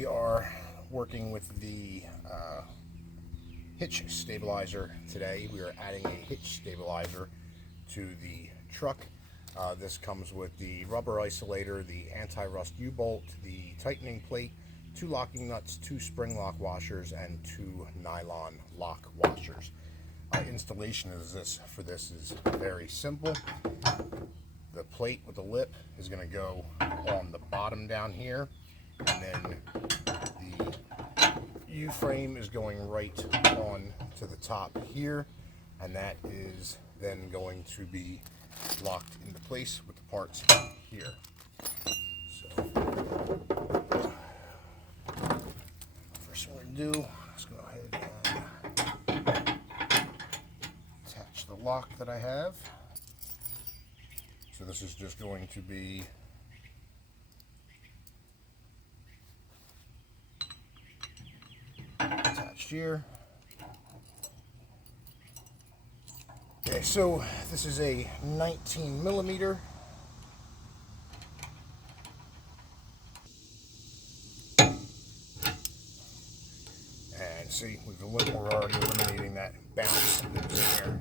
we are working with the hitch stabilizer today. We are adding a hitch stabilizer to the truck. This comes with the rubber isolator, the anti-rust U-bolt, the tightening plate, 2 locking nuts, 2 spring lock washers, and 2 nylon lock washers. Installation is is very simple. The plate with the lip is going to go on the bottom down here, and then the U-frame is going right on to the top here, and that is then going to be locked into place with the parts here. So first thing we're going to do is go ahead and attach the lock that I have. So this is just going to be attached here. Okay, so this is a 19 millimeter. And see, we're already eliminating that bounce that was in here.